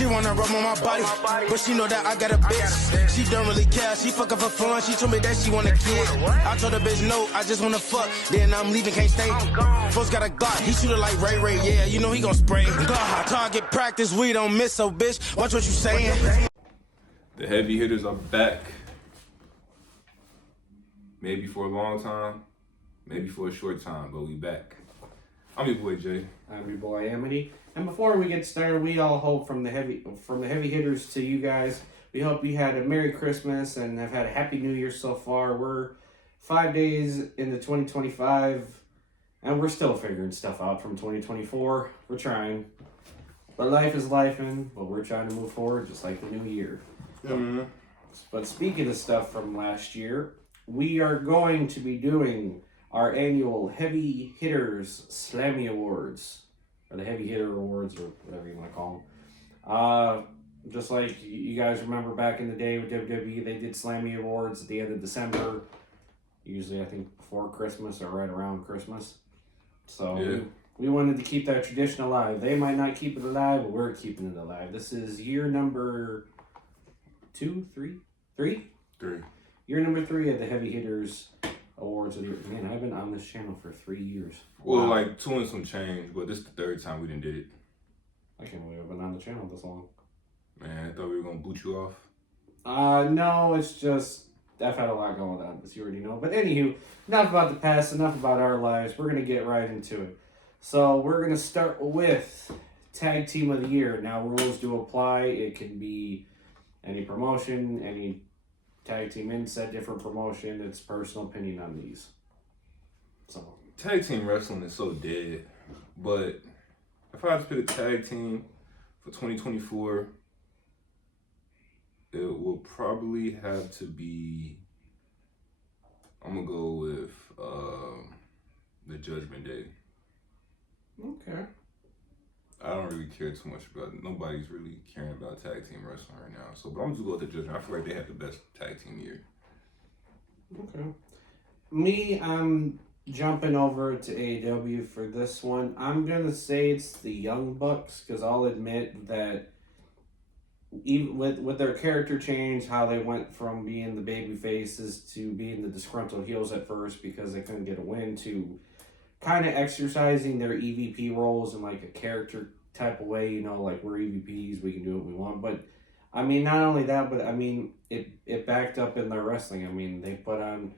She wanna rub on my body, but she know that I got a bitch. She don't really care, she fucking for fun. She told me that she want a kid. I told her bitch no, I just wanna fuck. Then I'm leaving, can't stay. Folks got a Glock, he shoot it like Ray Ray. Yeah, you know he gon' spray. Glock, target practice, we don't miss, so bitch, watch what you saying. The heavy hitters are back. Maybe for a long time, maybe for a short time, but we back. I'm your boy Jay. I'm your boy Amity. And before we get started, we all hope from the heavy hitters to you guys, we hope you had a Merry Christmas and have had a Happy New Year so far. We're 5 days into 2025, and we're still figuring stuff out from 2024. We're trying. But life is lifing, but we're trying to move forward just like the new year. Mm-hmm. But speaking of stuff from last year, we are going to be doing our annual Heavy Hitters Slammy Awards, or the Heavy Hitter Awards, or whatever you want to call them. Just like you guys remember back in the day with WWE, they did Slammy Awards at the end of December, usually I think before Christmas or right around Christmas. So yeah. we wanted to keep that tradition alive. They might not keep it alive, but we're keeping it alive. This is year number 3? Year number 3 of the Heavy Hitters Awards of the year. Man, I've been on this channel for 3 years. Well, Wow. like 2 and some change, but this is the 3rd time we done did it. I can't believe I've been on the channel this long. Man, I thought we were gonna boot you off. No, it's just I've had a lot going on, as you already know. But anywho, enough about the past, enough about our lives. We're gonna get right into it. So we're gonna start with Tag Team of the Year. Now rules do apply. It can be any promotion, any tag team in said different promotion. It's personal opinion on these. So Tag team wrestling is so dead, but if I had to pick a tag team for 2024, it will probably have to be, I'm gonna go with the Judgment Day. okay. I don't really care too much about it. Nobody's really caring about tag team wrestling right now. So, but I'm just going to go with the Judgment. I feel like they have the best tag team year. Okay. Me, I'm jumping over to AEW for this one. I'm going to say it's the Young Bucks, because I'll admit that even with their character change, how they went from being the baby faces to being the disgruntled heels at first because they couldn't get a win, to kind of exercising their EVP roles in like a character type of way, you know, like we're EVPs, we can do what we want. But I mean, not only that, but I mean, it backed up in their wrestling. I mean, they put on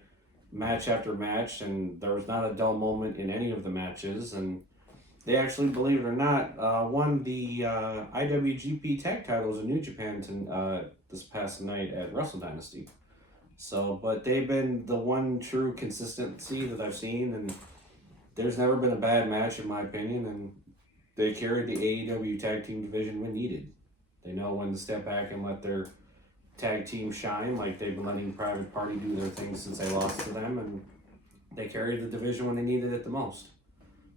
match after match, and there was not a dull moment in any of the matches. And they actually, believe it or not, won the IWGP tag titles in New Japan this past night at Wrestle Dynasty. So, but they've been the one true consistency that I've seen, and there's never been a bad match in my opinion, and they carried the AEW tag team division when needed. They know when to step back and let their tag team shine, like they've been letting Private Party do their thing since they lost to them, and they carried the division when they needed it the most.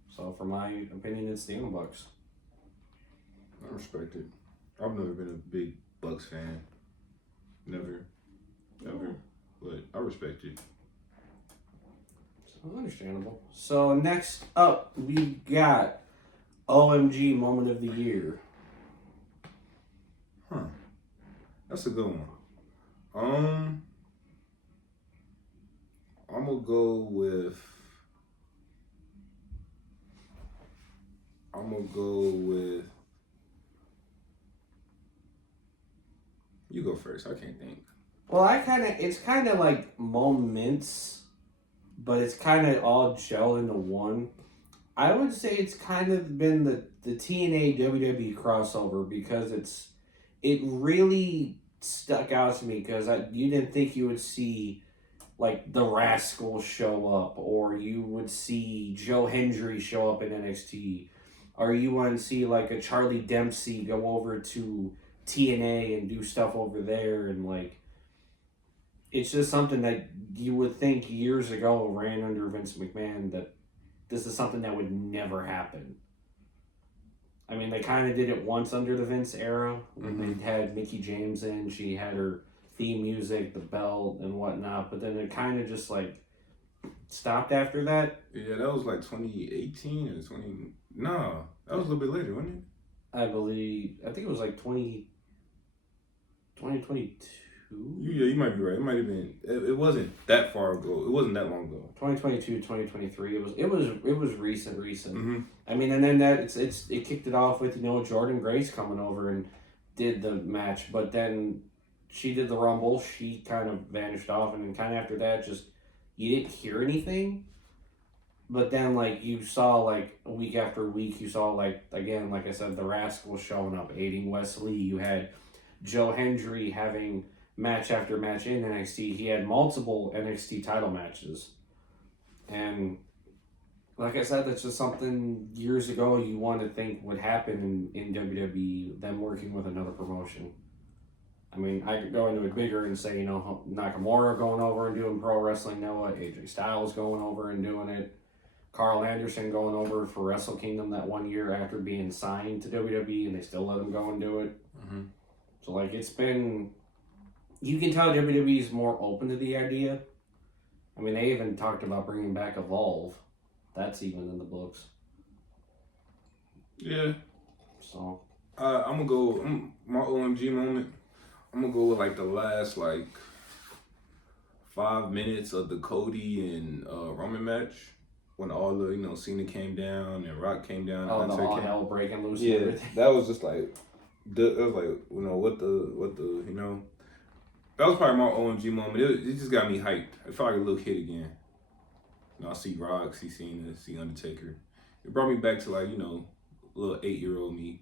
So for my opinion, it's the Young Bucks. I respect it. I've never been a big Bucks fan. Never. But I respect it. Understandable. So next up, we got OMG Moment of the Year. Huh. That's a good one. I'm gonna go with. You go first. I can't think. Well, it's kind of like moments, but it's kind of all gel into one. I would say it's kind of been the TNA WWE crossover, because it really stuck out to me, because you didn't think you would see like the Rascals show up, or you would see Joe Hendry show up in NXT, or you want to see like a Charlie Dempsey go over to TNA and do stuff over there, and like it's just something that you would think years ago ran under Vince McMahon, that this is something that would never happen. I mean, they kind of did it once under the Vince era when they had Mickie James in. She had her theme music, the belt, and whatnot. But then it kind of just like stopped after that. Yeah, that was like 2018 or 20. No, that was a little bit later, wasn't it? I think it was like 2022. Yeah, you might be right. It might have been. It wasn't that far ago. It wasn't that long ago. 2022, 2023. It was recent. Mm-hmm. I mean, and then it kicked it off with Jordan Grace coming over and did the match, but then she did the Rumble. She kind of vanished off, and then kind of after that, just you didn't hear anything. But then, like, you saw, like, week after week, you saw, like, again, like I said, the Rascals showing up, aiding Wesley. You had Joe Hendry having match after match in NXT. He had multiple NXT title matches. And, like I said, that's just something years ago you want to think would happen in WWE, them working with another promotion. I mean, I could go into it bigger and say, Nakamura going over and doing pro wrestling, Noah, AJ Styles going over and doing it. Carl Anderson going over for Wrestle Kingdom that 1 year after being signed to WWE, and they still let him go and do it. Mm-hmm. So, like, it's been... You can tell WWE is more open to the idea. I mean, they even talked about bringing back Evolve. That's even in the books. Yeah. So... I'm going to go... my OMG moment, I'm going to go with, like, the last, like, 5 minutes of the Cody and Roman match. When all the, Cena came down and Rock came down. Oh, the all hell breaking loose. Yeah, that was just like, that was like, what the, that was probably my OMG moment. It just got me hyped. I felt like a little kid again. I see Rock, see Cena, see Undertaker. It brought me back to like, little 8-year-old me.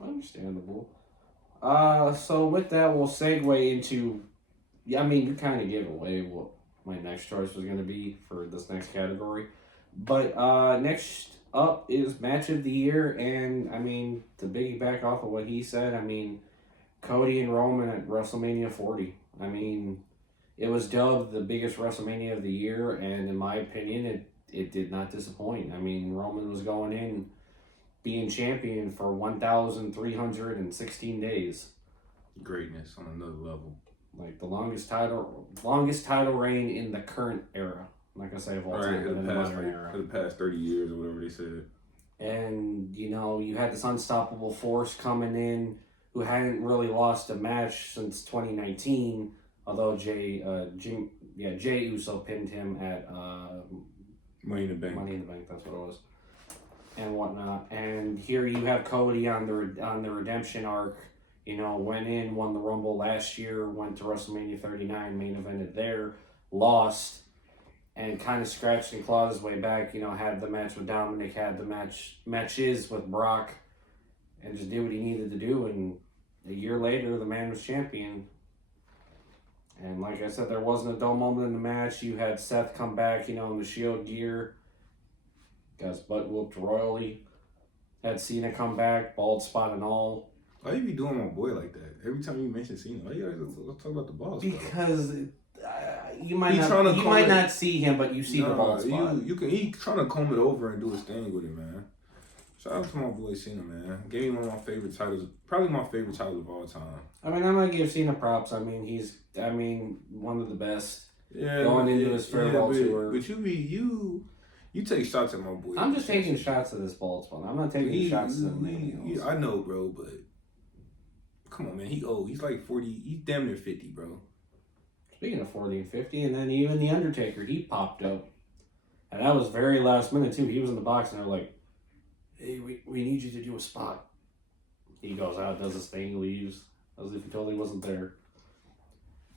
Understandable. So with that, we'll segue into, I mean, you kind of gave away what my next choice was going to be for this next category. But next up is Match of the Year. And, I mean, to piggyback off of what he said, I mean, Cody and Roman at WrestleMania 40. I mean, it was dubbed the biggest WrestleMania of the year. And in my opinion, it did not disappoint. I mean, Roman was going in being champion for 1,316 days. Greatness on another level. Like the longest title reign in the current era. Like I say, of all time, in the modern era. For the past 30 years or whatever they said. And you had this unstoppable force coming in who hadn't really lost a match since 2019. Although Jay Uso pinned him at Money in the Bank. Money in the Bank, that's what it was, and whatnot. And here you have Cody on the redemption arc. Went in, won the Rumble last year, went to WrestleMania 39, main evented there, lost, and kind of scratched and clawed his way back. Had the match with Dominic, had the matches with Brock, and just did what he needed to do. And a year later, the man was champion. And like I said, there wasn't a dull moment in the match. You had Seth come back, in the Shield gear, got his butt whooped royally. Had Cena come back, bald spot and all. Why you be doing my boy like that? Every time you mention Cena, why you always talk about the ball spot? Because you might not see him, but you see the ball spot. He trying to comb it over and do his thing with it, man. Shout out to my boy Cena, man. Gave me one of my favorite titles, probably my favorite title of all time. I mean, I'm gonna give Cena props. I mean, he's one of the best. Yeah, going into his farewell tour. But you take shots at my boy. I'm just taking shots at this bald spot. I'm not taking shots at him. I know, bro, but. Come on, man. He old. He's like 40. He's damn near 50, bro. Speaking of 40 and 50, and then even The Undertaker, he popped up. And that was very last minute, too. He was in the box, and they're like, hey, we need you to do a spot. He goes out, does his thing, leaves, as if he totally wasn't there.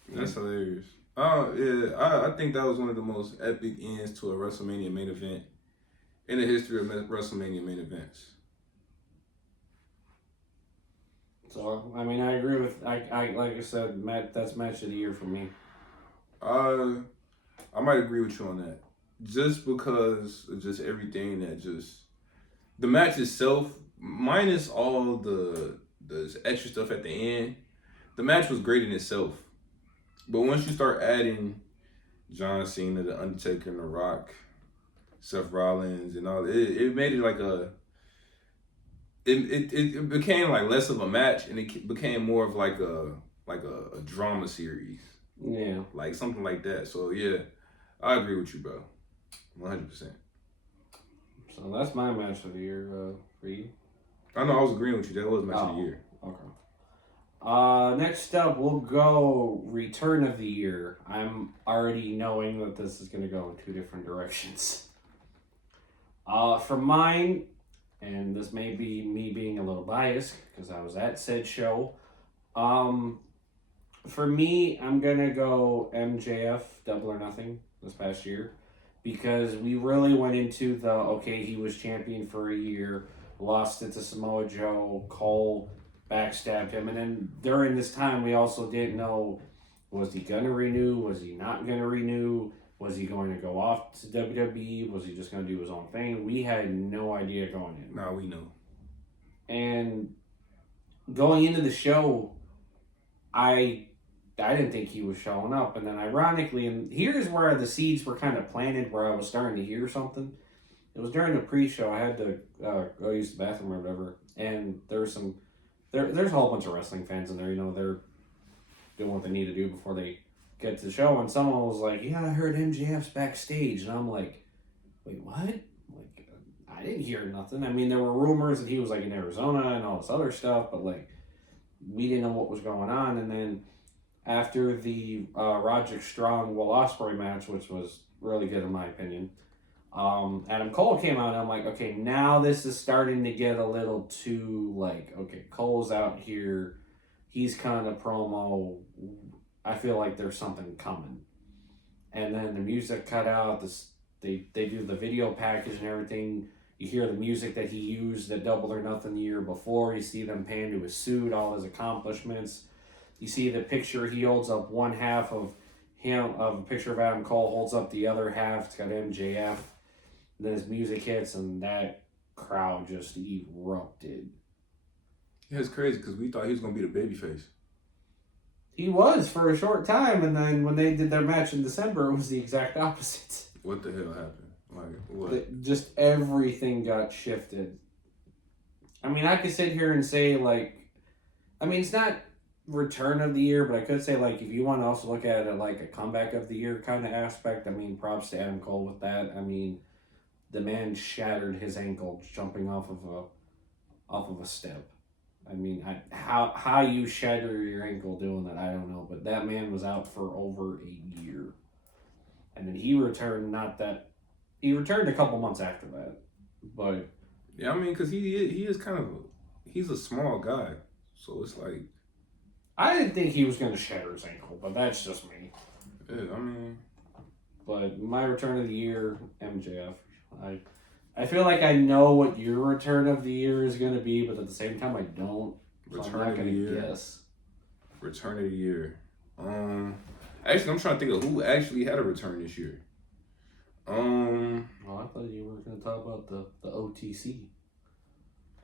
That's hilarious. Oh, yeah. I think that was one of the most epic ends to a WrestleMania main event in the history of WrestleMania main events. So, I mean, I agree with, like I said, that's match of the year for me. I might agree with you on that. Just because of just everything that the match itself, minus all the extra stuff at the end, the match was great in itself. But once you start adding John Cena, The Undertaker, and The Rock, Seth Rollins, and all, it made it like It became like less of a match, and it became more of like a drama series. Yeah, like something like that. So yeah, I agree with you, bro, 100%. So that's my match of the year for you. I know I was agreeing with you. That was match of the year. Okay. Next up, we'll go Return of the Year. I'm already knowing that this is going to go in two different directions. For mine, and this may be me being a little biased because I was at said show. For me, I'm going to go MJF, Double or Nothing, this past year. Because we really went into he was champion for a year, lost it to Samoa Joe, Cole backstabbed him, and then during this time we also didn't know, was he going to renew, was he not going to renew, was he going to go off to WWE, was he just going to do his own thing? We had no idea going in. Nah, we know. And going into the show, I didn't think he was showing up. And then ironically, and here's where the seeds were kind of planted, where I was starting to hear something. It was during the pre-show. I had to go use the bathroom or whatever. And there's a whole bunch of wrestling fans in there. They're doing what they need to do before they get to the show. And someone was like, yeah, I heard MJF's backstage. And I'm like, wait, what? Like, I didn't hear nothing. I mean, there were rumors that he was like in Arizona and all this other stuff. But like, we didn't know what was going on. And then after the Roderick Strong Will Ospreay match, which was really good in my opinion, Adam Cole came out, and I'm like, okay, now this is starting to get a little too like, okay, Cole's out here, he's kind of promo. I feel like there's something coming. And then the music cut out. They do the video package and everything. You hear the music that he used at Double or Nothing the year before. You see them pan to his suit, all his accomplishments. You see the picture, he holds up one half of a picture of Adam Cole, holds up the other half, it's got MJF. Then his music hits, and that crowd just erupted. Yeah, it's crazy, because we thought he was going to be the babyface. He was for a short time, and then when they did their match in December, it was the exact opposite. What the hell happened? Like, what? Just everything got shifted. I mean, I could sit here and say, like, I mean, it's not Return of the Year, but I could say, like, if you want to also look at it like a comeback of the year kind of aspect, I mean, props to Adam Cole with that. I mean, the man shattered his ankle jumping off of a step. I mean, how you shatter your ankle doing that, I don't know, but that man was out for over a year, and then he returned. He returned a couple months after that, but yeah, I mean, because he is kind of he's a small guy, so it's like. I didn't think he was going to shatter his ankle, but that's just me. Yeah, I mean. But my Return of the Year, MJF. I feel like I know what your Return of the Year is going to be, but at the same time, I don't. So I'm not going to guess. Return of the Year. Actually, I'm trying to think of who actually had a return this year. Well, I thought you were going to talk about the OTC.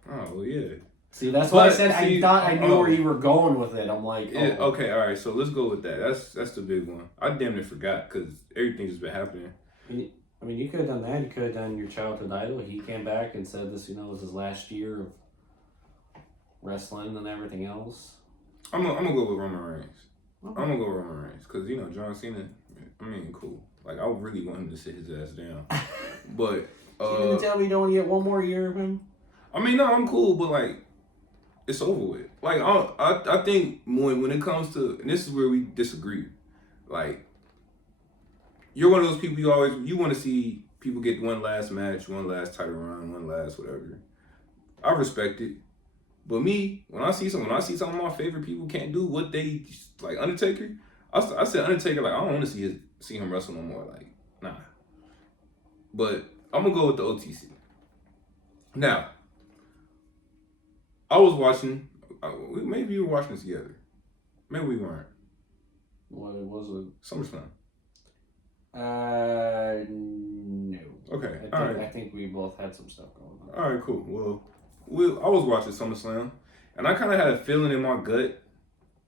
Oh, well, yeah. See, that's why I said I thought I knew where you were going with it. I'm like, yeah, okay, all right. So let's go with that. That's the big one. I damn near forgot because everything's just been happening. I mean, you could have done that. You could have done your childhood idol. He came back and said this, was his last year of wrestling and everything else. I'm gonna go with Roman Reigns. Okay. I'm gonna go with Roman Reigns because John Cena. I mean, cool. Like, I really want him to sit his ass down. But so you gonna tell me you don't want to get one more year of him? I mean, no, I'm cool, but like. It's over with. Like, I think when it comes to, and this is where we disagree. Like, you're one of those people you want to see people get one last match, one last title run, one last whatever. I respect it, but me, when I see some of my favorite people can't do what they like, Undertaker. I said Undertaker, like, I don't want to see him wrestle no more. Like, nah. But I'm gonna go with the OTC. Now. I was watching. Maybe you were watching this together. Maybe we weren't. What was it? SummerSlam. No. Okay. I think we both had some stuff going on. All right, cool. Well, I was watching SummerSlam, and I kind of had a feeling in my gut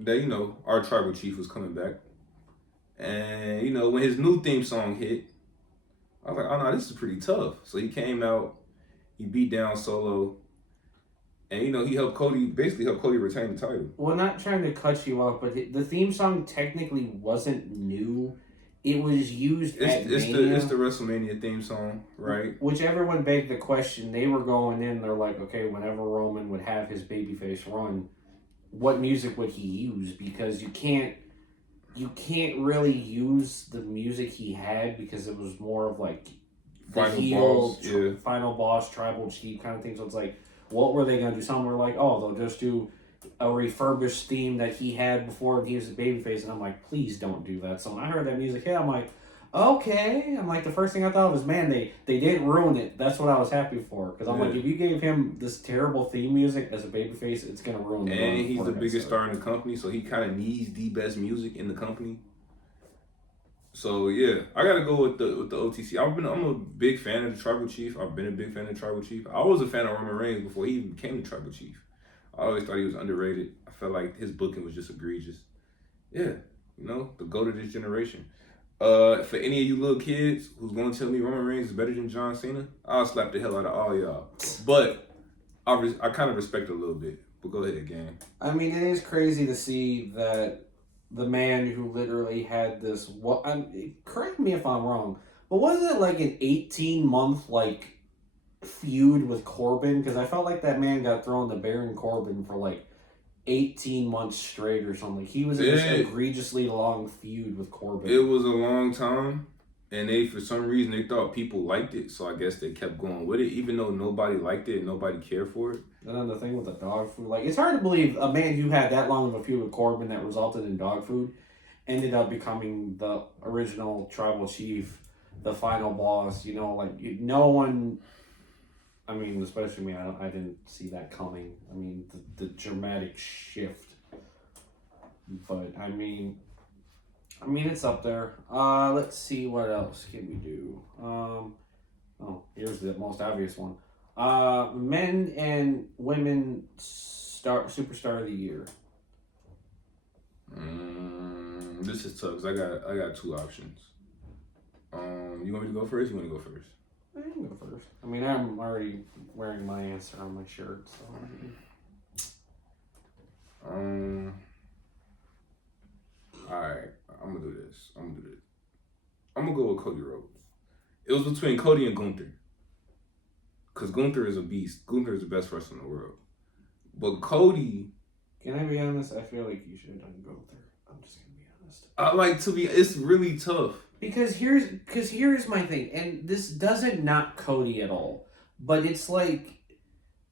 that our tribal chief was coming back, and when his new theme song hit, I was like, oh no, this is pretty tough. So he came out, he beat down Solo. And, he helped Cody retain the title. Well, not trying to cut you off, but the theme song technically wasn't new. it was used at Mania. It's the WrestleMania theme song, right? Which everyone begged the question. They were going in, they're like, okay, whenever Roman would have his babyface run, what music would he use? Because you can't really use the music he had because it was more of like final boss, tribal chief kind of thing. So it's like, what were they gonna do? Some were like, oh, they'll just do a refurbished theme that he had before he was a babyface, and I'm like, please don't do that. So when I heard that music hit, I'm like, okay. I'm like, the first thing I thought was, man, they didn't ruin it. That's what I was happy for, because I'm like, if you gave him this terrible theme music as a babyface, it's gonna ruin. And he's the biggest star in the company, so he kind of needs the best music in the company. So yeah, I gotta go with the OTC. I'm a big fan of the Tribal Chief. I've been a big fan of the Tribal Chief. I was a fan of Roman Reigns before he even became the Tribal Chief. I always thought he was underrated. I felt like his booking was just egregious. Yeah, the GOAT of this generation. For any of you little kids who's gonna tell me Roman Reigns is better than John Cena, I'll slap the hell out of all y'all. But I kind of respect it a little bit. But go ahead, gang. I mean, it is crazy to see that the man who literally had this. Correct me if I'm wrong, but wasn't it like an 18-month feud with Corbin? Because I felt like that man got thrown to Baron Corbin for like 18 months straight or something. He was in this egregiously long feud with Corbin. It was a long time, and for some reason they thought people liked it, so I guess they kept going with it, even though nobody liked it and nobody cared for it. And then the thing with the dog food, it's hard to believe a man who had that long of a feud with Corbin that resulted in dog food ended up becoming the original Tribal Chief, the final boss. No one. I mean, especially me, I didn't see that coming. I mean, the dramatic shift. But, I mean, it's up there. Let's see, what else can we do? Here's the most obvious one. Men and women superstar of the year. This is tough, 'cause I got two options. You want me to go first? You want to go first? I can go first. I mean, I'm already wearing my answer on my shirt, so. Alright, I'm gonna do this. I'm gonna go with Cody Rhodes. It was between Cody and Gunther. Because Gunther is a beast. Gunther is the best wrestler in the world. But Cody... Can I be honest? I feel like you should have done Gunther. I'm just gonna be honest. It's really tough. Because here's my thing, and this doesn't knock Cody at all, but it's like,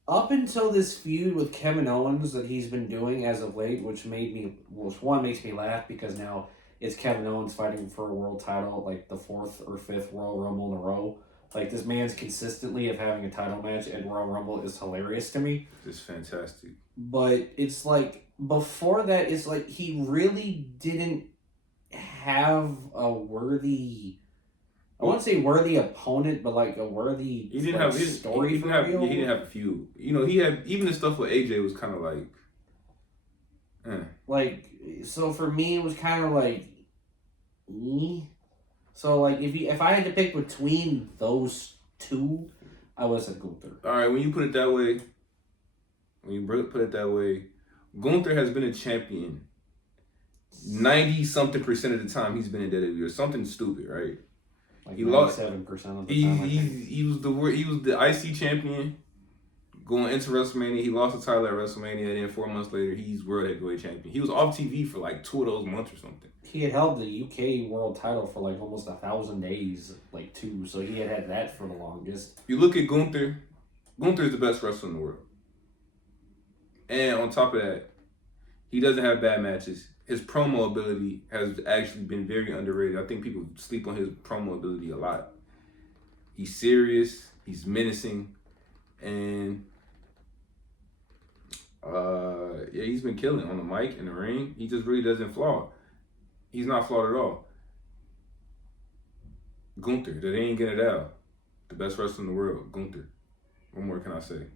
up until this feud with Kevin Owens that he's been doing as of late, which one makes me laugh because now it's Kevin Owens fighting for a world title, like the 4th or 5th Royal Rumble in a row. Like, this man's consistently of having a title match at Royal Rumble is hilarious to me. It's fantastic. But it's like, before that, it's like he really didn't have a worthy, I wouldn't say worthy opponent, but like a worthy story for real. He didn't have a few. He had, even the stuff with AJ was kind of like, so for me, it was kind of like, So like, if I had to pick between those two, I would have said Gunther. All right, when you put it that way, Gunther has been a champion 90-something% of the time he's been in WWE, or something stupid, right? Like 97% of the time. He was the IC champion going into WrestleMania. He lost the title at WrestleMania, and then 4 months later, he's World Heavyweight Champion. He was off TV for like 2 of those months or something. He had held the UK World Title for like almost 1,000 days, so he had that for the longest. You look at Gunther. Gunther is the best wrestler in the world, and on top of that, he doesn't have bad matches. His promo ability has actually been very underrated. I think people sleep on his promo ability a lot. He's serious. He's menacing, and he's been killing on the mic, in the ring. He just really doesn't flaw. He's not flawed at all. Gunther, that ain't get it out. The best wrestler in the world, Gunther. What more can I say?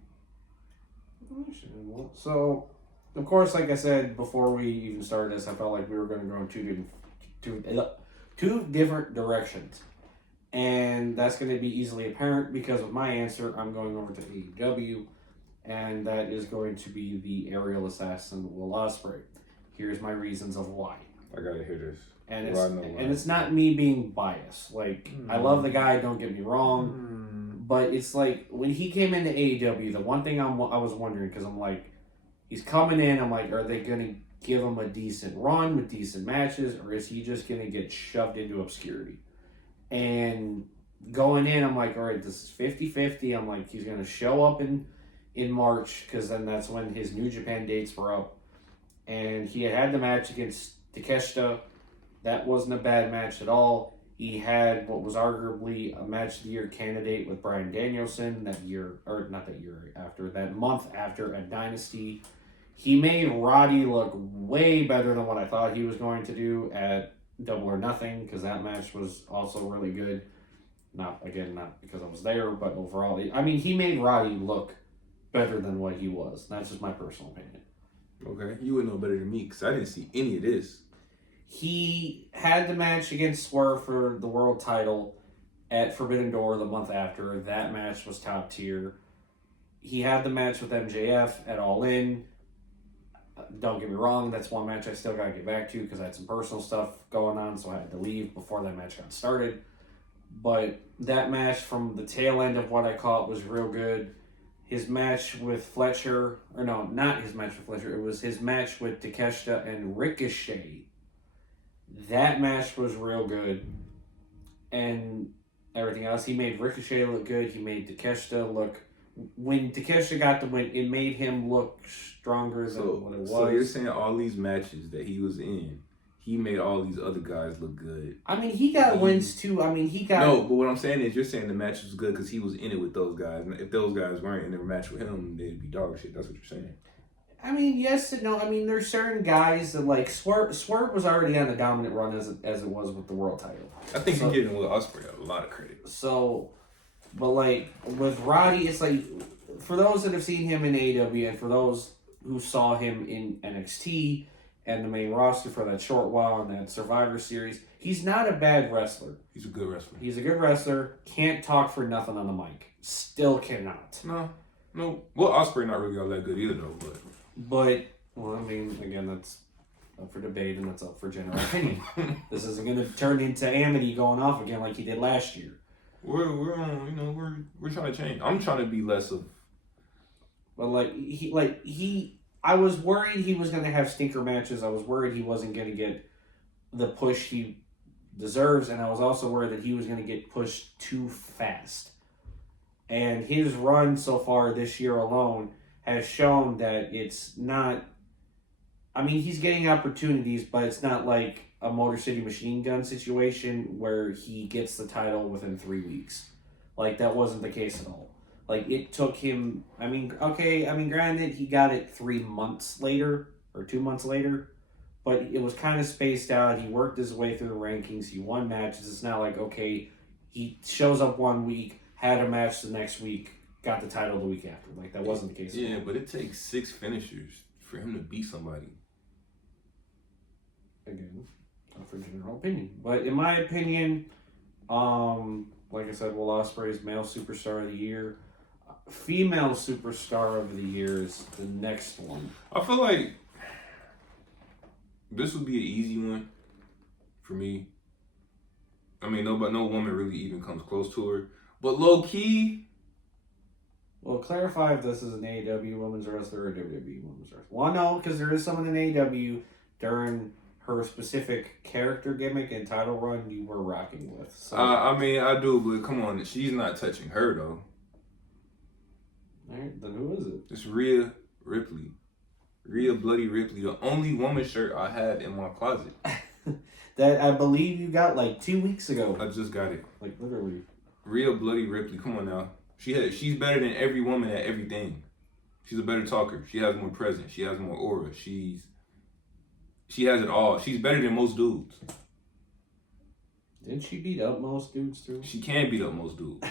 So, of course, like I said before we even started this, I felt like we were going to go in two different directions. And that's going to be easily apparent because of my answer. I'm going over to AEW, and that is going to be the aerial assassin, Will Ospreay. Here's my reasons of why. I gotta hear this. And Well, it's not me being biased. Like, I love the guy, don't get me wrong. But it's like, when he came into AEW, the one thing I was wondering, because I'm like, he's coming in, I'm like, are they going to give him a decent run with decent matches, or is he just going to get shoved into obscurity? And going in, I'm like, all right, this is 50-50. I'm like, he's going to show up in March, because then that's when his New Japan dates were up. And he had the match against Takeshita. That wasn't a bad match at all. He had what was arguably a match of the year candidate with Bryan Danielson that month after at Dynasty. He made Roddy look way better than what I thought he was going to do at Double or Nothing, because that match was also really good. Not because I was there, but overall, I mean, he made Roddy look better than what he was. That's just my personal opinion. Okay, you would know better than me, because I didn't see any of this. He had the match against Swerve for the world title at Forbidden Door the month after. That match was top tier. He had the match with MJF at All In. Don't get me wrong, that's one match I still got to get back to, because I had some personal stuff going on, so I had to leave before that match got started. But that match, from the tail end of what I caught, was real good. His match with Fletcher, or no, not his match with Fletcher, it was his match with Takeshita and Ricochet. That match was real good. And everything else, he made Ricochet look good. He made Takeshita look... When Takeshita got the win, it made him look stronger than what it was. So you're saying all these matches that he was in, he made all these other guys look good. I mean, he got wins too. I mean, he got... No, but what I'm saying is, you're saying the match was good because he was in it with those guys. And if those guys weren't in the match with him, they'd be dog shit. That's what you're saying. I mean, yes and no. I mean, there's certain guys that, like, Swerve was already on a dominant run as it was with the world title. I think you're giving Will Ospreay a lot of credit. So, but, like, with Roddy, it's like, for those that have seen him in AEW, and for those who saw him in NXT and the main roster for that short while in that Survivor Series, he's not a bad wrestler. He's a good wrestler. He's a good wrestler. Can't talk for nothing on the mic. Still cannot. No. Well, Ospreay not really all that good either, though. But, well, I mean, again, that's up for debate, and that's up for general opinion. This isn't going to turn into Amity going off again like he did last year. We're trying to change. I'm trying to be less of. But I was worried he was going to have stinker matches. I was worried he wasn't going to get the push he deserves, and I was also worried that he was going to get pushed too fast. And his run so far this year alone has shown that it's not... I mean, he's getting opportunities, but it's not like a Motor City Machine Gun situation where he gets the title within 3 weeks. Like, that wasn't the case at all. Like, it took him... granted, he got it 3 months later, or 2 months later, but it was kind of spaced out. He worked his way through the rankings. He won matches. It's not like, okay, he shows up 1 week, had a match the next week, got the title the week after. Like, that wasn't the case. Yeah, but it takes 6 finishers for him to beat somebody. Again, not for general opinion. But in my opinion, like I said, Will Ospreay is male superstar of the year. Female superstar of the year is the next one. I feel like this would be an easy one for me. I mean, no woman really even comes close to her. But low key... Well, clarify if this is an AEW women's wrestler or WWE women's wrestler. Well, no, because there is someone in AEW during her specific character gimmick and title run you were rocking with. So. I mean, I do, but come on, she's not touching her, though. Alright, then who is it? It's Rhea Ripley. Rhea Bloody Ripley, the only woman shirt I have in my closet. That I believe you got like 2 weeks ago. I just got it. Like, literally. Rhea Bloody Ripley, come on now. She's better than every woman at everything. She's a better talker. She has more presence. She has more aura. She has it all. She's better than most dudes. Didn't she beat up most dudes too? She can beat up most dudes.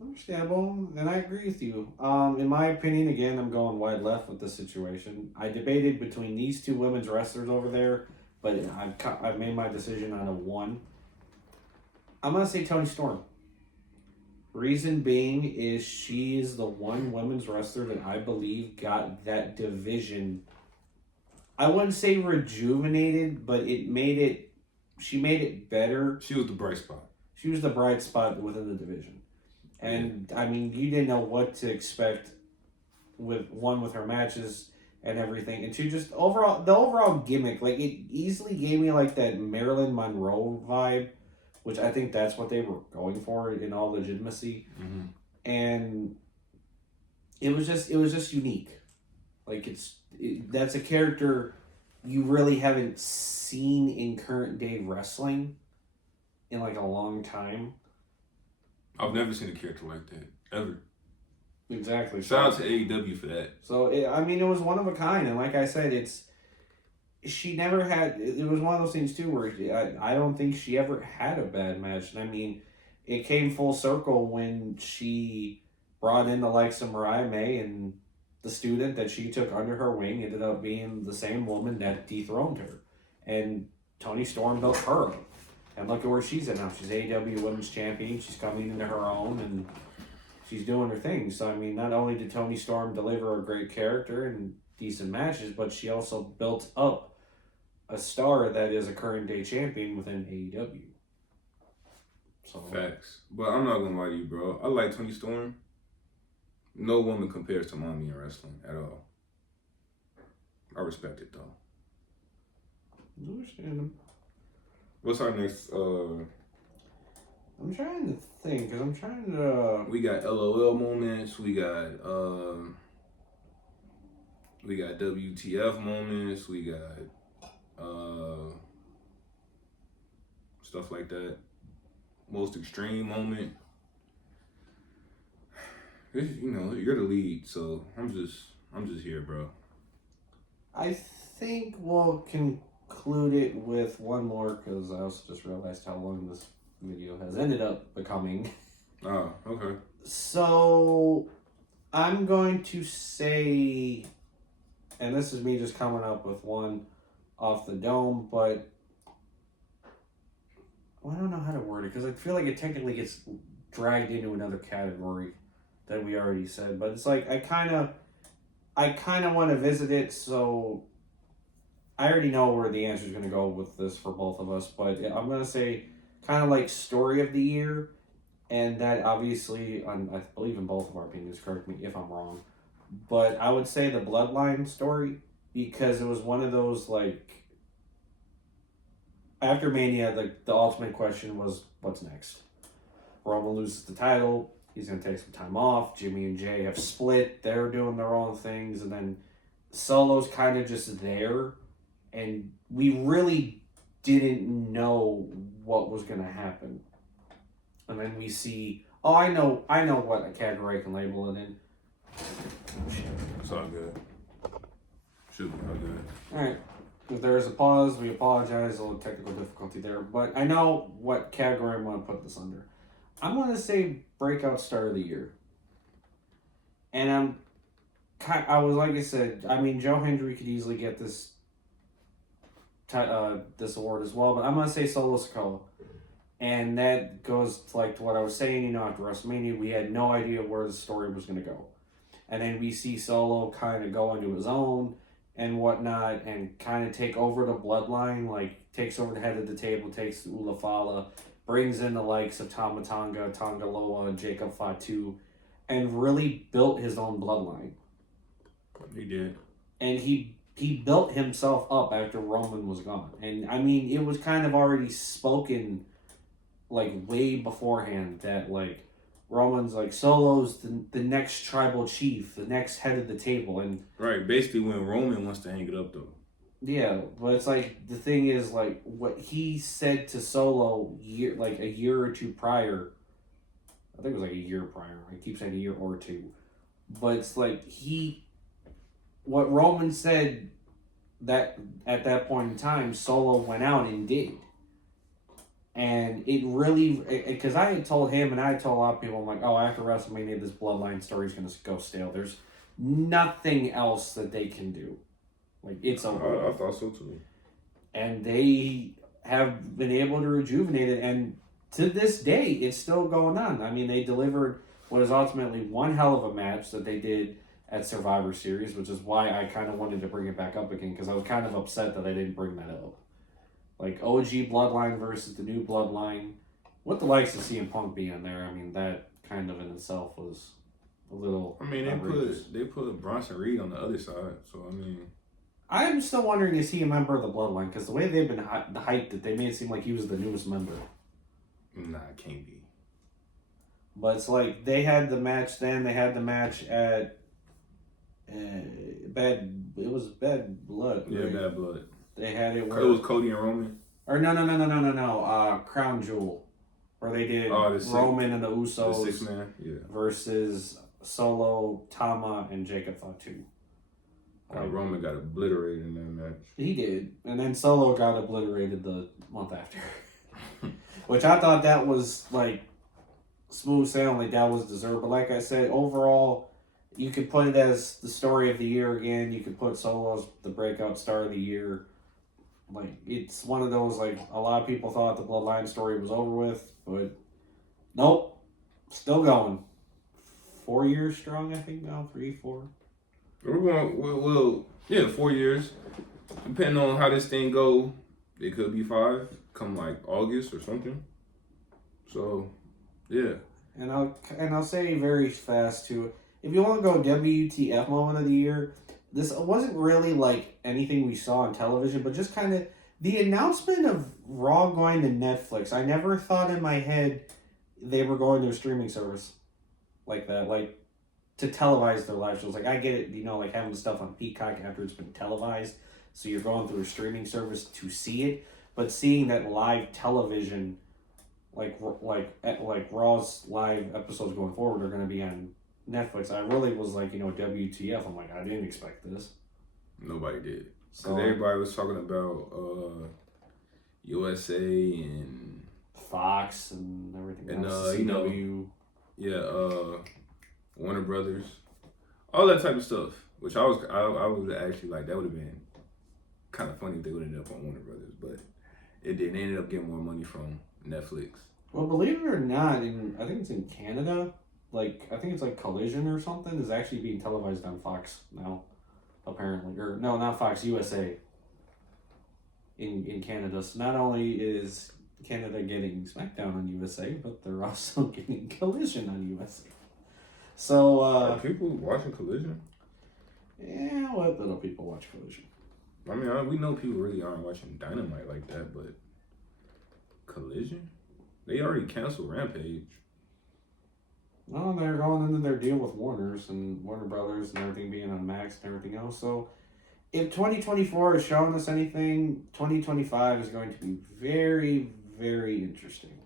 Understandable, and I agree with you. In my opinion, again, I'm going wide left with this situation. I debated between these two women's wrestlers over there, but I've made my decision on a one. I'm gonna say Toni Storm. Reason being is she's the one women's wrestler that I believe got that division I wouldn't say rejuvenated, but she made it better. She was the bright spot. She was the bright spot within the division. And, I mean, you didn't know what to expect with her matches and everything. And two, just the overall gimmick, like, it easily gave me, like, that Marilyn Monroe vibe, which I think that's what they were going for in all legitimacy. Mm-hmm. And it was just unique. Like, that's a character you really haven't seen in current day wrestling in, like, a long time. I've never seen a character like that, ever. Exactly. Shout out to AEW for that. So, it was one of a kind. And like I said, she never had... It was one of those things, too, where I don't think she ever had a bad match. And, I mean, it came full circle when she brought in the likes of Mariah May, and the student that she took under her wing ended up being the same woman that dethroned her. And Toni Storm built her up. And look at where she's at now. She's AEW Women's Champion. She's coming into her own, and she's doing her thing. So, I mean, not only did Toni Storm deliver a great character and decent matches, but she also built up a star that is a current day champion within AEW. So. Facts. But I'm not gonna lie to you, bro. I like Toni Storm. No woman compares to mommy in wrestling at all. I respect it, though. I understand. What's our next? I'm trying to think, because I'm trying to... We got LOL moments. We got WTF moments. We got stuff like that. Most extreme moment. You know, you're the lead, so I'm just here, bro. I think we'll conclude it with one more, because I also just realized how long this video has ended up becoming. Oh, okay. So, I'm going to say, and this is me just coming up with one off the dome, but I don't know how to word it, because I feel like it technically gets dragged into another category that we already said, but it's like I kind of want to visit it, so I already know where the answer is going to go with this for both of us, but I'm going to say kind of like story of the year, and that obviously, I believe in both of our opinions, correct me if I'm wrong, but I would say the Bloodline story, because it was one of those, like, after Mania, the ultimate question was, what's next? Roman loses the title. He's going to take some time off. Jimmy and Jay have split. They're doing their own things. And then Solo's kind of just there. And we really didn't know what was going to happen. And then we see... Oh, I know what a category I can label it in. It's all good. Should be all good. Alright. If there is a pause, we apologize. A little technical difficulty there. But I know what category I'm going to put this under. I'm going to say breakout star of the year. And I was, like I said, I mean, Joe Hendry could easily get this award as well, but I'm going to say Solo Sikoa. And that goes to, like, to what I was saying, you know, after WrestleMania, we had no idea where the story was going to go. And then we see Solo kind of go into his own and whatnot, and kind of take over the bloodline, like, takes over the head of the table, takes Ulafala, brings in the likes of Tama Tonga, Tonga Loa, Jacob Fatu, and really built his own bloodline. He did. And he built himself up after Roman was gone. And, I mean, it was kind of already spoken, like, way beforehand that, like, Roman's, like, Solo's the next tribal chief, the next head of the table. And right, basically when Roman wants to hang it up, though. yeah, but it's like, the thing is, like, what he said to Solo a year or two prior, I think it was like a year prior, I keep saying a year or two, but it's like, what Roman said that at that point in time, Solo went out and did. And it really, because I had told him, and I had told a lot of people, I'm like, oh, after WrestleMania, this bloodline story is going to go stale. There's nothing else that they can do. Like, it's over. I thought so too. And they have been able to rejuvenate it, and to this day, it's still going on. I mean, they delivered what is ultimately one hell of a match that they did at Survivor Series, which is why I kind of wanted to bring it back up again, because I was kind of upset that I didn't bring that up. Like, OG Bloodline versus the new Bloodline. What the likes of CM Punk being there, I mean, that kind of in itself was a little... I mean, they put Bronson Reed on the other side, so I mean... I'm still wondering, is he a member of the Bloodline? Because the way they've been hyped it, they made it seem like he was the newest member. Nah, it can't be. But it's like, they had the match then, they had the match at... It was Bad Blood. Yeah, right? Bad Blood. They had it where... It was Cody and Roman? Or no. Crown Jewel. Where they did Roman and the Usos. The 6-man, yeah. Versus Solo, Tama, and Jacob Fatu. Roman got obliterated in that match. He did. And then Solo got obliterated the month after. Which I thought that was, like, smooth sailing. Like, that was deserved. But like I said, overall, you could put it as the story of the year again. You could put Solo as the breakout star of the year. Like, it's one of those, like, a lot of people thought the Bloodline story was over with, but nope, still going. 4 years strong, I think now, 3, 4. We're going, 4 years. Depending on how this thing go, it could be 5, come like August or something. So, yeah. And I'll say very fast too, if you want to go WTF moment of the year, this wasn't really like anything we saw on television, but just kind of the announcement of Raw going to Netflix. I never thought in my head they were going to a streaming service like that, like to televise their live shows. Like, I get it, like having stuff on Peacock after it's been televised, so you're going through a streaming service to see it, but seeing that live television, like Raw's live episodes going forward are going to be on Netflix, I really was like, WTF. I'm like, I didn't expect this. Nobody did. Because everybody was talking about USA and Fox and everything and else. Warner Brothers, all that type of stuff. Which I was actually like, that would have been kind of funny if they would have ended up on Warner Brothers, but it didn't. They ended up getting more money from Netflix. Well, believe it or not, I think it's in Canada. Like, I think it's like Collision or something is actually being televised on Fox now, apparently. Or, no, not Fox, USA in Canada. So not only is Canada getting SmackDown on USA, but they're also getting Collision on USA. So, Are people watching Collision? Yeah, what little people watch Collision? I mean, we know people really aren't watching Dynamite like that, but Collision? They already canceled Rampage. No, they're going into their deal with Warner Brothers and everything being on Max and everything else. So, if 2024 is showing us anything, 2025 is going to be very, very interesting.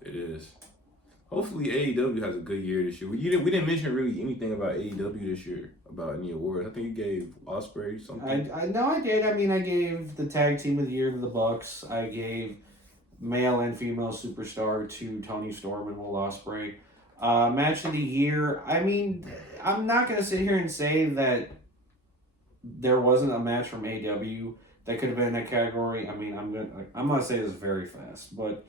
It is. Hopefully AEW has a good year this year. We didn't mention really anything about AEW this year, about any awards. I think you gave Ospreay something. I know I did. I mean, I gave the Tag Team of the Year to the Bucks. I gave male and female superstar to Tony Storm and Will Ospreay. Match of the year. I mean, I'm not gonna sit here and say that there wasn't a match from AEW that could have been in that category. I mean, I'm gonna say this very fast, but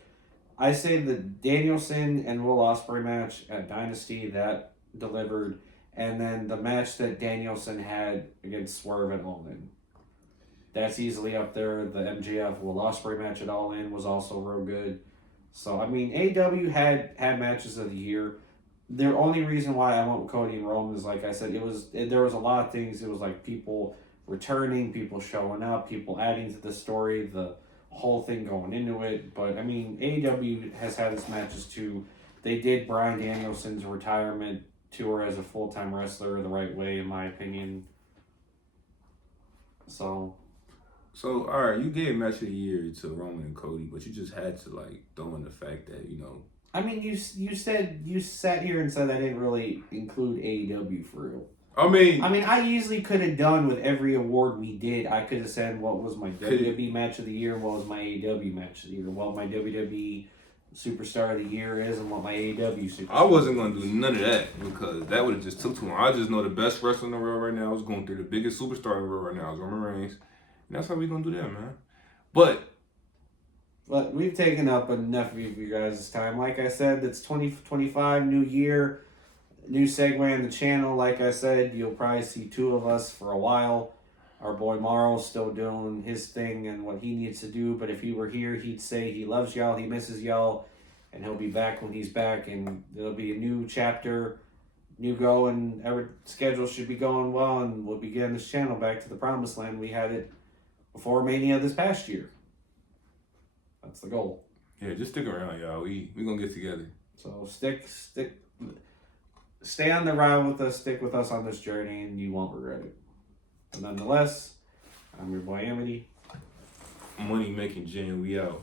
I say the Danielson and Will Ospreay match at Dynasty that delivered, and then the match that Danielson had against Swerve at All In. That's easily up there. The MJF Will Ospreay match at All In was also real good. So, I mean, AEW had matches of the year. The only reason why I went with Cody and Roman is, like I said, there was a lot of things. It was like people returning, people showing up, people adding to the story, the whole thing going into it. But, I mean, AEW has had its matches too. They did Bryan Danielson's retirement tour as a full-time wrestler the right way, in my opinion. So, all right, you gave match of the year to Roman and Cody, but you just had to, like, throw in the fact that, I mean, you sat here and said I didn't really include AEW for real. I mean, I easily could have done with every award we did. I could have said what was my WWE match of the year and what was my AEW match of the year, what my WWE superstar of the year is, and what my AEW superstar. I wasn't going to do none of that because that would have just took too long. I just know the best wrestler in the world right now is going through the biggest superstar in the world right now is Roman Reigns. And that's how we going to do that, man. But we've taken up enough of you guys' time. Like I said, it's 2025, new year. New segue on the channel. Like I said, you'll probably see two of us for a while. Our boy Marl's still doing his thing and what he needs to do. But if he were here, he'd say he loves y'all, he misses y'all, and he'll be back when he's back. And there'll be a new chapter, new go, and our schedule should be going well. And we'll be getting this channel back to the promised land we had it before Mania this past year. That's the goal. Yeah, just stick around, y'all. We gonna get together. So stay on the ride with us, stick with us on this journey, and you won't regret it. But nonetheless, I'm your boy Amity. Money making Jen, we out.